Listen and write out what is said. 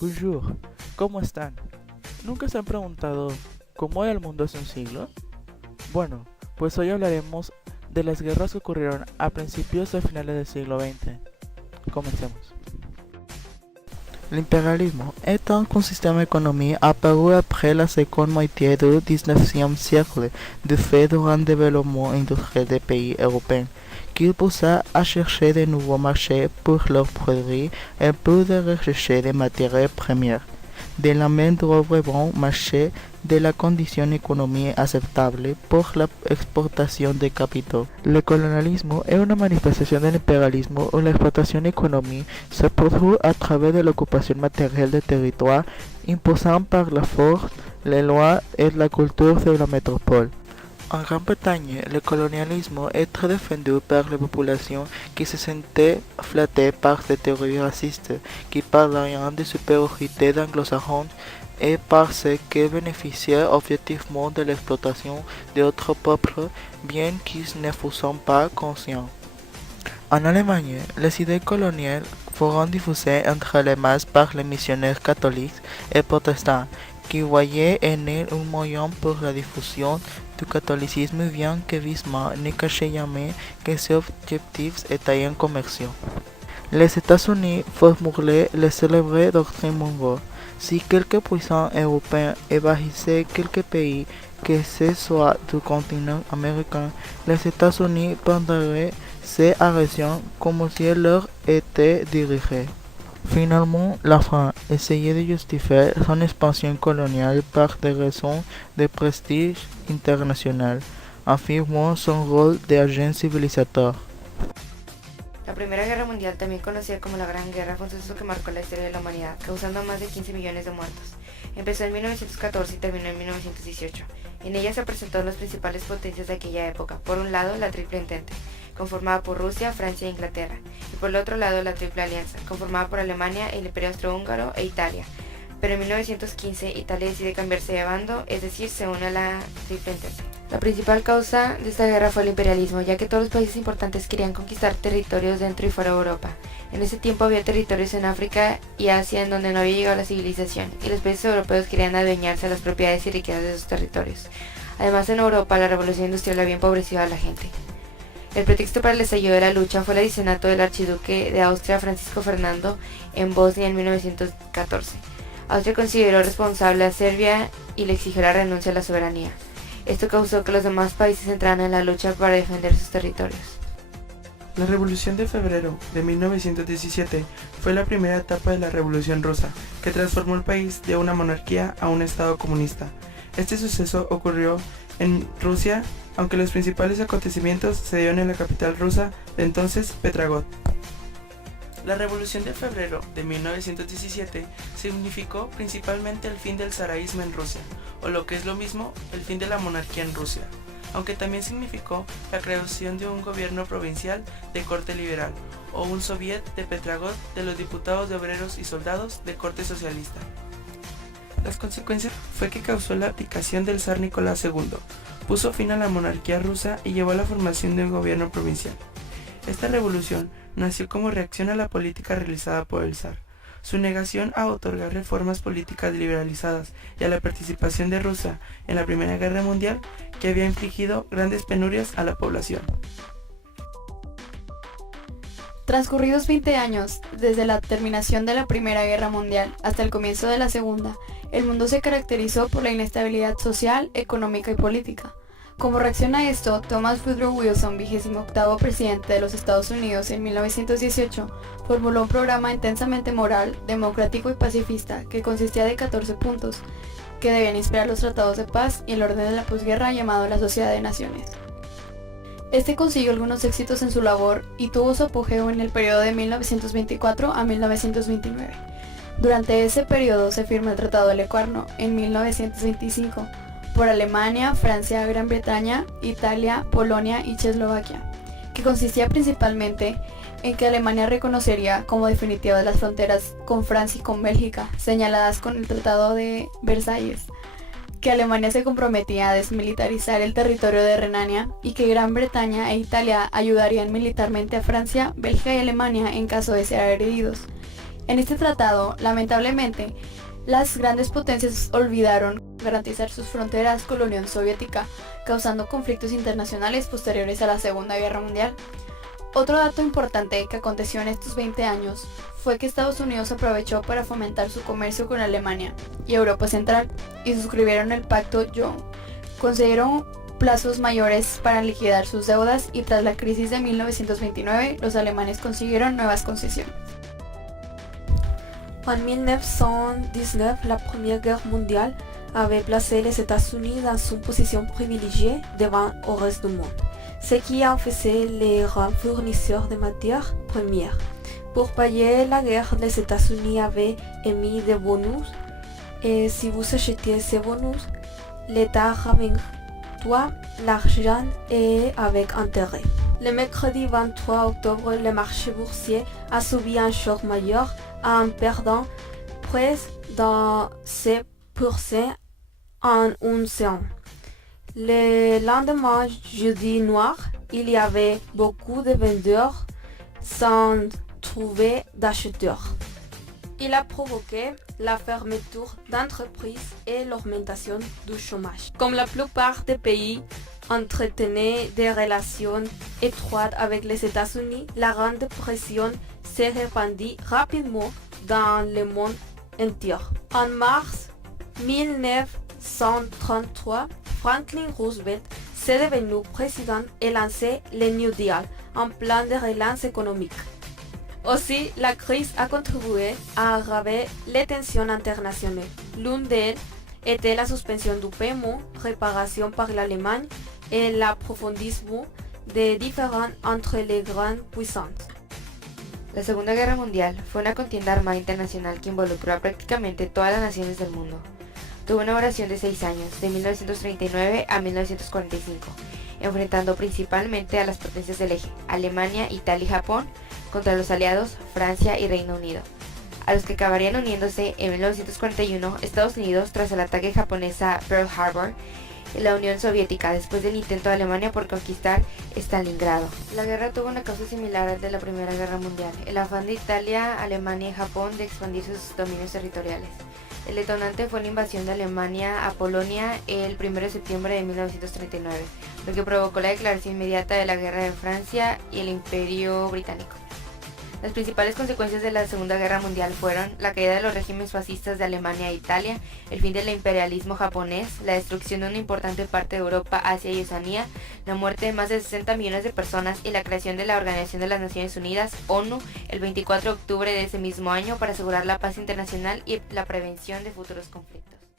Bonjour, ¿cómo están? ¿Nunca se han preguntado cómo era el mundo hace un siglo? Bueno, pues hoy hablaremos de las guerras que ocurrieron a principios y finales del siglo XX. Comencemos. L'impérialisme est un système économique apparu après la seconde moitié du XIXe siècle du fait du grand développement industriel des pays européens, qui poussa à chercher de nouveaux marchés pour leurs produits et pour de rechercher des matières premières. De la main d'œuvre bon marché de la condition économique acceptable pour l'exportation des capitaux. Le colonialisme est une manifestation de l'impérialisme où l'exploitation économique se produit à travers de l'occupation matérielle des territoires imposant par la force, les lois et la culture de la métropole. En Grande-Bretagne, le colonialisme est très défendu par les populations qui se sentaient flattées par ces théories racistes qui parlent de supériorité d'anglo-saxons et par ceux qui bénéficiaient objectivement de l'exploitation d'autres peuples, bien qu'ils ne fussent pas conscients. En Allemagne, les idées coloniales furent diffusées entre les masses par les missionnaires catholiques et protestants qui voyaient en elles un moyen pour la diffusion du catholicisme bien que Bismarck ne cachait jamais que ses objectifs étaient commerciaux. Les États-Unis formulaient les célèbres doctrines Monroe. Si quelques puissants européens envahissaient quelques pays, que ce soit du continent américain, les États-Unis prendraient ces agressions comme si elles leur étaient dirigées. Finalement, la France essayait de justifier son expansion coloniale par des raisons de prestige international, affirmant son rôle d'agent civilisateur. La Primera Guerra Mundial, también conocida como la Gran Guerra, fue un suceso que marcó la historia de la humanidad, causando más de 15 millones de muertos. Empezó en 1914 y terminó en 1918. En ella se presentaron las principales potencias de aquella época. Por un lado, la Triple Entente, conformada por Rusia, Francia e Inglaterra, y por el otro lado, la Triple Alianza, conformada por Alemania, el Imperio Austrohúngaro e Italia. Pero en 1915 Italia decide cambiarse de bando, es decir, se une a la Triple Entente. La principal causa de esta guerra fue el imperialismo, ya que todos los países importantes querían conquistar territorios dentro y fuera de Europa. En ese tiempo había territorios en África y Asia en donde no había llegado la civilización, y los países europeos querían adueñarse de las propiedades y riquezas de esos territorios. Además, en Europa la revolución industrial había empobrecido a la gente. El pretexto para el estallido de la lucha fue el asesinato del archiduque de Austria Francisco Fernando en Bosnia en 1914. Austria consideró responsable a Serbia y le exigió la renuncia a la soberanía. Esto causó que los demás países entraran en la lucha para defender sus territorios. La Revolución de Febrero de 1917 fue la primera etapa de la Revolución Rusa, que transformó el país de una monarquía a un estado comunista. Este suceso ocurrió en Rusia, aunque los principales acontecimientos se dieron en la capital rusa de entonces, Petrograd. La Revolución de Febrero de 1917 significó principalmente el fin del zaraísmo en Rusia, o lo que es lo mismo, el fin de la monarquía en Rusia, aunque también significó la creación de un gobierno provincial de corte liberal, o un soviet de Petrograd de los diputados de obreros y soldados de corte socialista. Las consecuencias fue que causó la abdicación del zar Nicolás II, puso fin a la monarquía rusa y llevó a la formación de un gobierno provincial. Esta revolución nació como reacción a la política realizada por el zar, su negación a otorgar reformas políticas liberalizadas y a la participación de Rusia en la Primera Guerra Mundial, que había infligido grandes penurias a la población. Transcurridos 20 años, desde la terminación de la Primera Guerra Mundial hasta el comienzo de la Segunda, el mundo se caracterizó por la inestabilidad social, económica y política. Como reacción a esto, Thomas Woodrow Wilson, 28º presidente de los Estados Unidos en 1918, formuló un programa intensamente moral, democrático y pacifista que consistía de 14 puntos, que debían inspirar los tratados de paz y el orden de la posguerra llamado la Sociedad de Naciones. Este consiguió algunos éxitos en su labor y tuvo su apogeo en el periodo de 1924 a 1929. Durante ese periodo se firmó el Tratado de Locarno en 1925, por Alemania, Francia, Gran Bretaña, Italia, Polonia y Checoslovaquia, que consistía principalmente en que Alemania reconocería como definitivas las fronteras con Francia y con Bélgica, señaladas con el Tratado de Versalles, que Alemania se comprometía a desmilitarizar el territorio de Renania y que Gran Bretaña e Italia ayudarían militarmente a Francia, Bélgica y Alemania en caso de ser agredidos. En este tratado, lamentablemente, las grandes potencias olvidaron garantizar sus fronteras con la Unión Soviética, causando conflictos internacionales posteriores a la Segunda Guerra Mundial. Otro dato importante que aconteció en estos 20 años fue que Estados Unidos aprovechó para fomentar su comercio con Alemania y Europa Central y suscribieron el Pacto Young. Consiguieron plazos mayores para liquidar sus deudas y tras la crisis de 1929 los alemanes consiguieron nuevas concesiones. En 1919, la Première Guerre mondiale avait placé les États-Unis dans une position privilégiée devant le reste du monde, ce qui en faisait les grands fournisseurs de matières premières. Pour payer la guerre, les États-Unis avaient émis des bonus et si vous achetiez ces bonus, l'État revendoit l'argent et avec intérêt. Le mercredi 23 octobre, le marché boursier a subi un choc majeur en perdant près de 7% en une séance. Le lendemain, jeudi noir, il y avait beaucoup de vendeurs sans trouver d'acheteurs. Il a provoqué la fermeture d'entreprises et l'augmentation du chômage. Comme la plupart des pays entretenaient des relations étroites avec les États-Unis, la grande dépression s'est répandue rapidement dans le monde entier. En mars 1933, Franklin Roosevelt s'est devenu président et lancé le New Deal, un plan de relance économique. Aussi, la crise a contribué à aggraver les tensions internationales. L'une d'elles était la suspension du paiement, réparation par l'Allemagne et l'approfondissement des différends entre les grandes puissances. La Segunda Guerra Mundial fue una contienda armada internacional que involucró a prácticamente todas las naciones del mundo. Tuvo una duración de 6 años, de 1939 a 1945, enfrentando principalmente a las potencias del eje, Alemania, Italia y Japón, contra los aliados Francia y Reino Unido, a los que acabarían uniéndose en 1941 Estados Unidos tras el ataque japonés a Pearl Harbor y la Unión Soviética después del intento de Alemania por conquistar Stalingrado. La guerra tuvo una causa similar al de la Primera Guerra Mundial, el afán de Italia, Alemania y Japón de expandir sus dominios territoriales. El detonante fue la invasión de Alemania a Polonia el 1 de septiembre de 1939, lo que provocó la declaración inmediata de la guerra de Francia y el Imperio Británico. Las principales consecuencias de la Segunda Guerra Mundial fueron la caída de los regímenes fascistas de Alemania e Italia, el fin del imperialismo japonés, la destrucción de una importante parte de Europa, Asia y Oceanía, la muerte de más de 60 millones de personas y la creación de la Organización de las Naciones Unidas, ONU, el 24 de octubre de ese mismo año para asegurar la paz internacional y la prevención de futuros conflictos.